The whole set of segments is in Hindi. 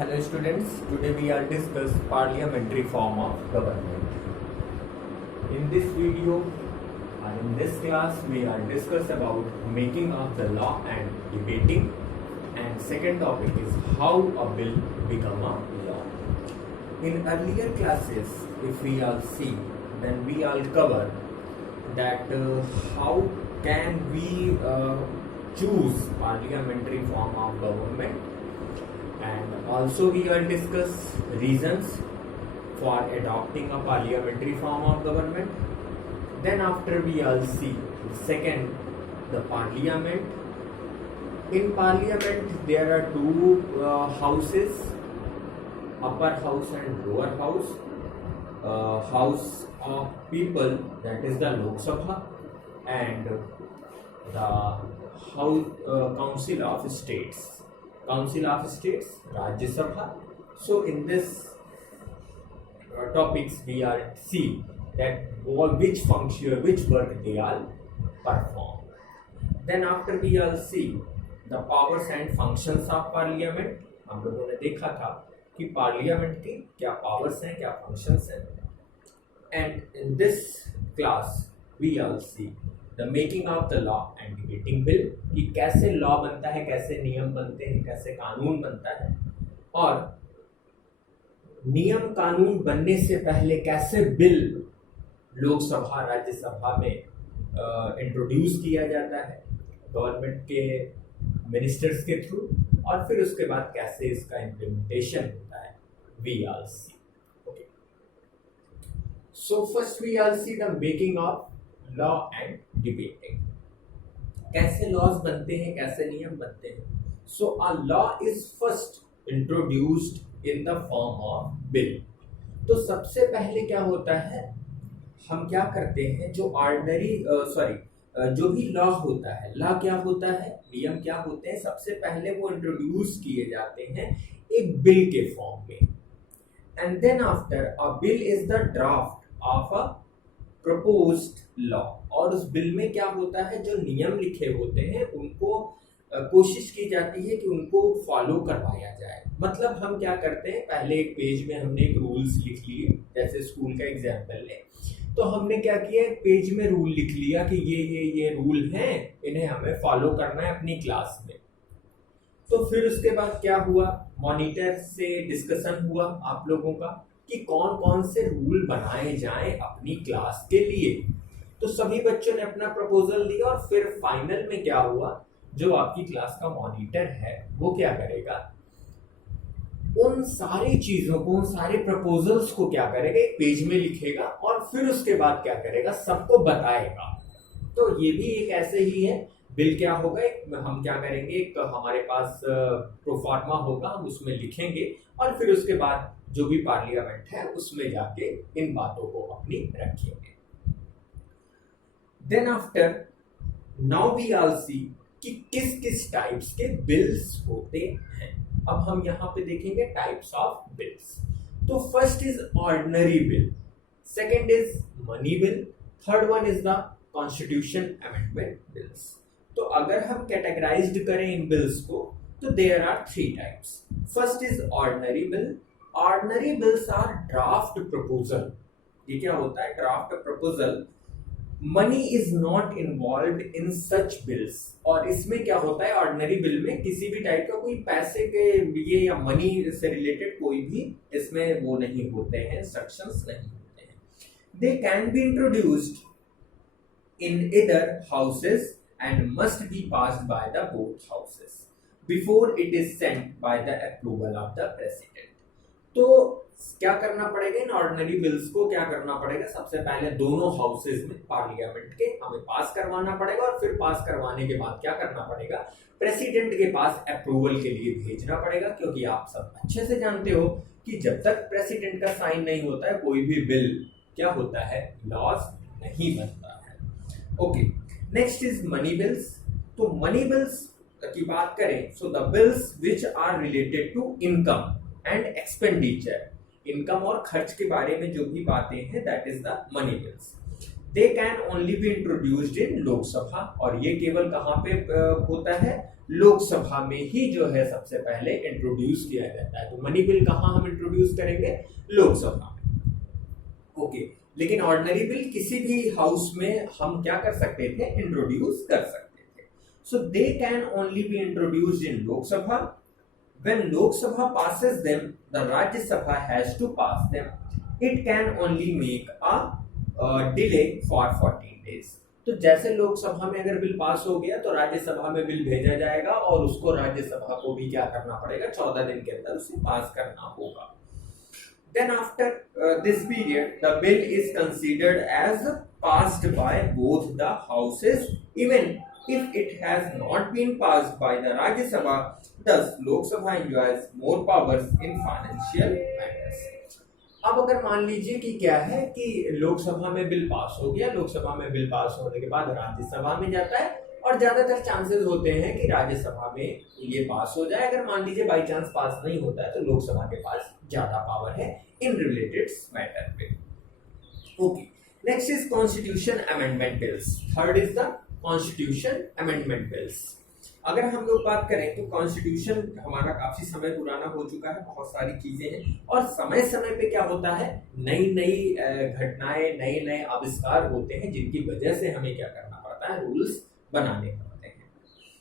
Hello students, today we are discuss parliamentary form of government. In this video or in this class we are discuss about making of the law and debating, and second topic is how a bill become a law. In earlier classes if we all see, then we all cover that how can we choose parliamentary form of government, and also we will discuss reasons for adopting a parliamentary form of government. Then after we will see second, the parliament. In parliament there are two houses, upper house and lower house. House of people, that is the Lok Sabha, and the house council of states, Rajya Sabha. So in this topics we are see that which function, which work they all perform. Then after we all see the powers and functions of parliament. हम लोगों ने देखा था कि पार्लियामेंट की क्या पावर्स हैं, क्या फंक्शंस हैं. And in this class we all see the making of the law and debating bill, कि कैसे लॉ बनता है, कैसे नियम बनते हैं, कैसे कानून बनता है, और नियम कानून बनने से पहले कैसे बिल लोकसभा राज्यसभा में इंट्रोड्यूस किया जाता है गवर्नमेंट के मिनिस्टर्स के थ्रू, और फिर उसके बाद कैसे इसका इम्प्लीमेंटेशन होता है. We all see. Okay, so first we all see the making of law and debating. कैसे लॉज बनते हैं, कैसे नियम बनते हैं. So a law is first introduced in the form of bill. तो सबसे पहले क्या होता है, हम क्या करते हैं, जो ऑर्डिनरी जो भी लॉ होता है, लॉ क्या होता है, नियम क्या होते हैं, सबसे पहले वो इंट्रोड्यूस किए जाते हैं एक बिल के फॉर्म में. And then after a bill is the draft of a proposed law. और उस बिल में क्या होता है, जो नियम लिखे होते हैं उनको कोशिश की जाती है कि उनको फॉलो करवाया जाए. मतलब हम क्या करते हैं, पहले एक पेज में हमने एक रूल्स लिख लिए, जैसे स्कूल का एग्जाम्पल लें, तो हमने क्या किया, एक पेज में रूल लिख लिया कि ये रूल हैं, इन्हें हमें फॉलो करना है अपनी क्लास में. तो फिर उसके बाद क्या हुआ, मॉनिटर से डिस्कशन हुआ आप लोगों का कि कौन कौन से रूल बनाए जाएं अपनी क्लास के लिए. तो सभी बच्चों ने अपना प्रपोजल दिया, और फिर फाइनल में क्या हुआ, जो आपकी क्लास का मॉनिटर है वो क्या करेगा, उन सारी चीजों को, उन सारे प्रपोजल्स को क्या करेगा, एक पेज में लिखेगा, और फिर उसके बाद क्या करेगा, सबको बताएगा. तो ये भी एक ऐसे ही है. बिल क्या होगा, हम क्या करेंगे, एक हमारे पास प्रोफार्मा होगा, हम उसमें लिखेंगे, और फिर उसके बाद जो भी पार्लियामेंट है उसमें जाके इन बातों को अपनी रखेंगे. Then after now we all see कि किस किस टाइप्स के बिल्स होते हैं. अब हम यहाँ पे देखेंगे टाइप्स ऑफ बिल्स. तो first is ordinary bill, second is money bill, third one is the constitution amendment bills. तो अगर हम कैटेगराइज्ड करें इन बिल्स को, तो there are three types. First is ordinary bill. Ordinary bills are draft proposal. ये क्या होता है, draft proposal. Money is not involve in such bills. और इसमें क्या होता है, ऑर्डिनरी बिल में किसी भी टाइप का कोई पैसे के ये या मनी से रिलेटेड कोई भी इसमें वो नहीं होते हैं, इंस्ट्रक्शंस नहीं होते हैं. दे can be introduced in either houses and must be passed by the both houses before it is sent by the approval of the president. तो क्या करना पड़ेगा, इन ऑर्डिनरी बिल्स को क्या करना पड़ेगा, सबसे पहले दोनों हाउसेज में पार्लियामेंट के हमें पास करवाना पड़ेगा, और फिर पास करवाने के बाद क्या करना पड़ेगा, प्रेसिडेंट के पास अप्रूवल के लिए भेजना पड़ेगा. क्योंकि आप सब अच्छे से जानते हो कि जब तक प्रेसिडेंट का साइन नहीं होता है कोई भी बिल क्या होता है, लॉज नहीं बनता है. Okay, next is money bills. तो मनी बिल्स की बात करें, so the bills which are related to income and expenditure. Income और खर्च के बारे में जो भी बातें हैं, that is the money bills. They can only be introduced in Lok Sabha, और ये केवल कहाँ पे होता है, लोकसभा में ही जो है सबसे पहले इंट्रोड्यूस किया जाता है। तो मनी बिल कहाँ हम इंट्रोड्यूस करेंगे? लोकसभा में। ओके, लेकिन ऑर्डिनरी बिल किसी भी हाउस में हम क्या कर सकते थे? इंट्रोड्यूस कर सकते थे। So they can only be introduced in Lok Sabha. When Lok Sabha passes them, the Rajya Sabha has to pass them. It can only make a delay for 14 days. तो जैसे लोकसभा में अगर बिल पास हो गया तो राज्यसभा में बिल भेजा जाएगा और उसको राज्यसभा को भी क्या करना पड़ेगा? 14 दिन के अंदर उसे पास करना होगा। Then after this period, the bill is considered as passed by both the houses, even if it has not been passed by the Rajya Sabha. Thus, Lok Sabha enjoys more powers in financial matters. अब अगर मान लीजिए कि क्या है कि लोकसभा में बिल पास हो गया, लोकसभा में बिल पास होने के बाद राज्यसभा में जाता है और ज्यादातर चांसेस होते हैं कि राज्यसभा में ये पास हो जाए। अगर मान लीजिए बाई चांस पास नहीं होता है तो लोकसभा के पास ज्यादा पावर है इन रिलेटेड मैटर पे। Okay, next is constitution amendment bills. Third is the constitution amendment bills. अगर हम लोग बात करें तो कॉन्स्टिट्यूशन हमारा काफी समय पुराना हो चुका है, बहुत सारी चीजें हैं और समय समय पे क्या होता है? नई नई घटनाएं, नए नए आविष्कार होते हैं जिनकी वजह से हमें क्या करना पड़ता है? रूल्स बनाने पड़ते हैं।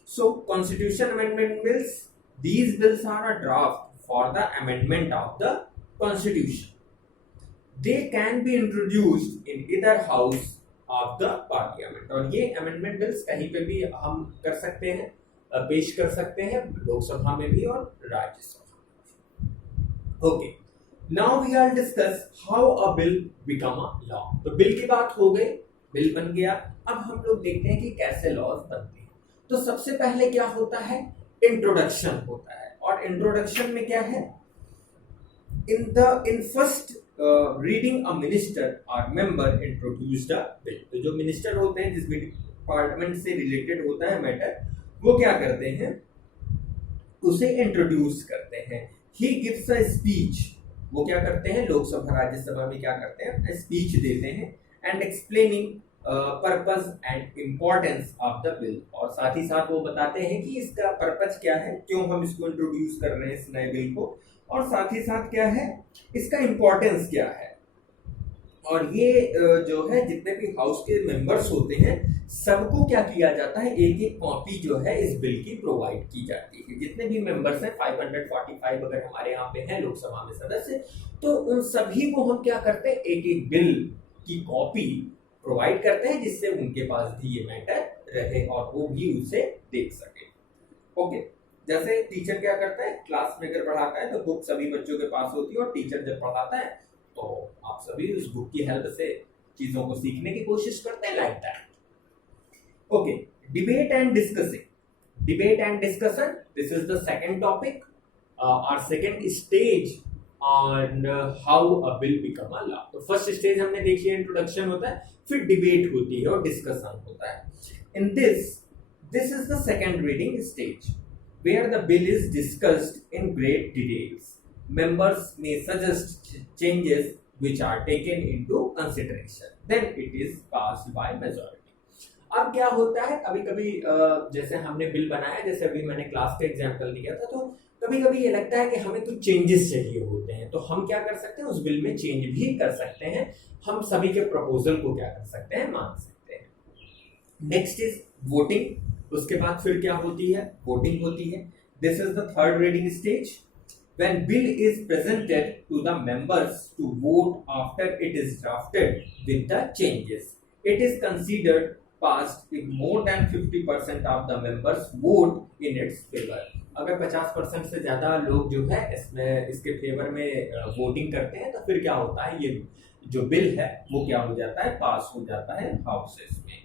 So constitution amendment bills, these bills are a draft for the amendment of the constitution. They can be introduced in either house of the parliament. और ये अमेंडमेंट बिल्स कहीं पे भी हम कर सकते हैं, पेश कर सकते हैं, लोकसभा में भी और राज्यसभा में। Okay, now we are discuss how a bill become a law. तो बिल की बात हो गई, बिल बन गया। अब हम लोग देखते हैं कि कैसे लॉज बनते हैं। तो सबसे पहले क्या होता है? इंट्रोडक्शन होता है। और इंट्रोडक्शन में क्या है? In first reading a minister और मेंबर इंट्रोड्यूस्ड अ बिल। तो जो मिनिस्टर होते हैं, जिस डिपार्टमेंट से रिलेटेड होता है मैटर, वो क्या करते हैं? उसे इंट्रोड्यूस करते हैं। He gives a speech. वो क्या करते हैं? लोकसभा राज्यसभा में क्या करते हैं? स्पीच देते हैं and explaining purpose and importance of the bill. और साथ ही साथ वो बताते हैं कि इसका पर्पस क्या है, क्यों हम इसको इंट्रोड्यूस कर रहे हैं इस नए बिल को, और साथ ही साथ क्या है, इसका इम्पोर्टेंस क्या है। और ये जो है जितने भी हाउस के मेंबर्स होते हैं सबको क्या किया जाता है? एक एक कॉपी जो है इस बिल की प्रोवाइड की जाती है। जितने भी मेंबर्स हैं 545 अगर हमारे यहाँ पे हैं लोकसभा में सदस्य, तो उन सभी को हम क्या करते हैं? एक एक बिल की कॉपी प्रोवाइड करते हैं जिससे उनके पास भी ये मैटर रहे और वो भी उसे देख सके। ओके, जैसे टीचर क्या करता है? क्लास में अगर पढ़ाता है तो बुक सभी बच्चों के पास होती है और टीचर जब पढ़ाता है तो आप सभी उस बुक की हेल्प से चीजों को सीखने की कोशिश करते हैं, like that. Okay, debate and discussing. Debate and discussion, this is the second topic और second stage on how a bill become a law. तो फर्स्ट स्टेज हमने देखी है, इंट्रोडक्शन होता है, फिर डिबेट होती है और डिस्कशन होता है। In this is the second reading stage where the bill is discussed in great details. Members may suggest changes which are taken into consideration. Then it is passed by majority. अब क्या होता है? कभी कभी जैसे हमने बिल बनाया, जैसे अभी मैंने क्लास का एग्जांपल दिया था, तो कभी कभी ये लगता है कि हमें कुछ चेंजेस चाहिए होते हैं, तो हम क्या कर सकते हैं? उस बिल में चेंज भी कर सकते हैं। हम सभी के प्रपोजल को क्या कर सकते हैं? मान सकते हैं। Next is voting. उसके बाद फिर क्या होती है? वोटिंग होती है। This is the third reading stage. When bill is presented to the members to vote after it is drafted with the changes, it is considered passed if more than 50% of the members vote in its favor. अगर 50% से ज्यादा लोग जो है इसमें इसके फेवर में वोटिंग करते हैं तो फिर क्या होता है? ये जो बिल है वो क्या हो जाता है? पास हो जाता है हाउसेस में।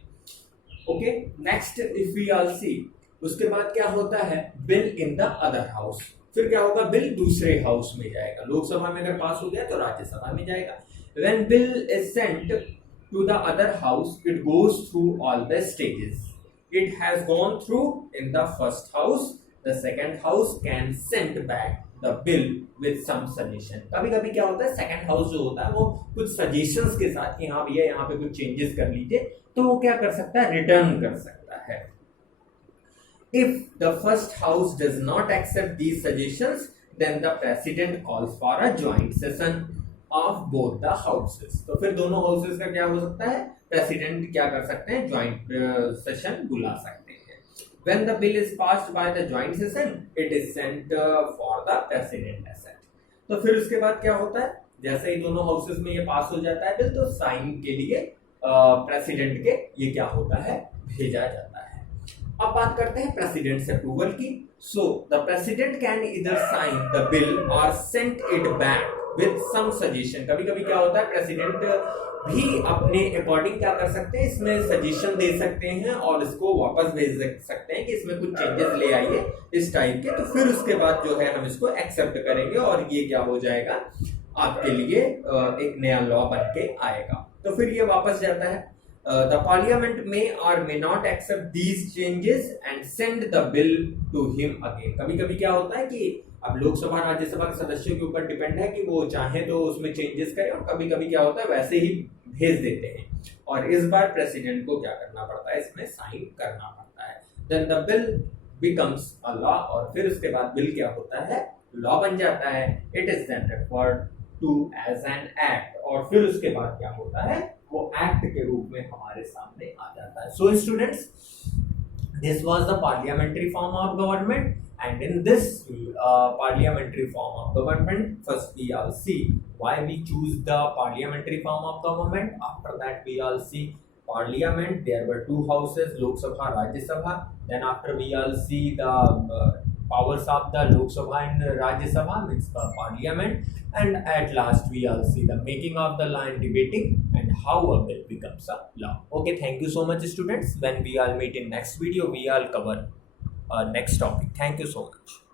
Okay, next if we all see, उसके बाद क्या होता है? Bill in the other house. फिर क्या होगा? बिल दूसरे हाउस में जाएगा। लोकसभा में अगर पास हो गया तो राज्यसभा में जाएगा। When bill is sent to the other house, it goes through all the stages. It has gone through in the first house, the second house can send back the bill with some suggestion. कभी कभी क्या होता है? सेकंड हाउस जो होता है वो कुछ सजेशंस के साथ कि हाँ भैया यहाँ पे कुछ चेंजेस कर लीजिए, तो वो क्या कर सकता है? रिटर्न कर सकता है। If the first house does not accept these suggestions, then the president calls for a joint session of both the houses. तो फिर दोनों हाउसेस का क्या हो सकता है, प्रेसिडेंट क्या कर सकते हैं, ज्वाइंट सेशन बुला सकते हैं. When the bill is passed by the joint session, it is sent for the president assent. तो फिर उसके बाद क्या होता है, जैसे ही दोनों हाउसेस में ये पास हो जाता है बिल, तो साइन के लिए प्रेसिडेंट के ये क्या होता है, भेजा जाता है. अब बात करते हैं प्रेसिडेंट अप्रूवल की. So the president can either sign the bill और send it back with some suggestion. कभी कभी क्या होता है, प्रेसिडेंट भी अपने अकॉर्डिंग क्या कर सकते हैं, इसमें सजेशन दे सकते हैं और इसको वापस भेज सकते हैं कि इसमें कुछ चेंजेस ले आइए इस टाइप के. तो फिर उसके बाद जो है हम इसको एक्सेप्ट करेंगे और ये क्या हो जाएगा, आपके लिए एक नया लॉ बन के आएगा. तो फिर ये वापस जाता है. The parliament may or may not accept these changes and send the bill to him again. कभी कभी क्या होता है कि अब लोकसभा राज्यसभा के सदस्यों के ऊपर डिपेंड है कि वो चाहे तो उसमें चेंजेस करें, और कभी कभी क्या होता है वैसे ही भेज देते हैं, और इस बार प्रेसिडेंट को क्या करना पड़ता है, इसमें साइन करना पड़ता है. Then the bill becomes a law, और फिर उसके बाद बिल क्या होता है, लॉ बन जाता है. It is then referred to as an act, और फिर उसके बाद क्या होता है, वो एक्ट के रूप में हमारे सामने आ जाता है. So students, this was the parliamentary form of government, and in this parliamentary form of government, first we all see why we choose the parliamentary form of government. After that we all see parliament, there were two houses, Lok Sabha, Rajya Sabha. Then after we all see the powers of the Lok Sabha and Rajya Sabha, means the parliament, and at last we all see the making of the law and debating and how a bill becomes a law. Okay, thank you so much students. When we all meet in next video, we all cover next topic. Thank you so much.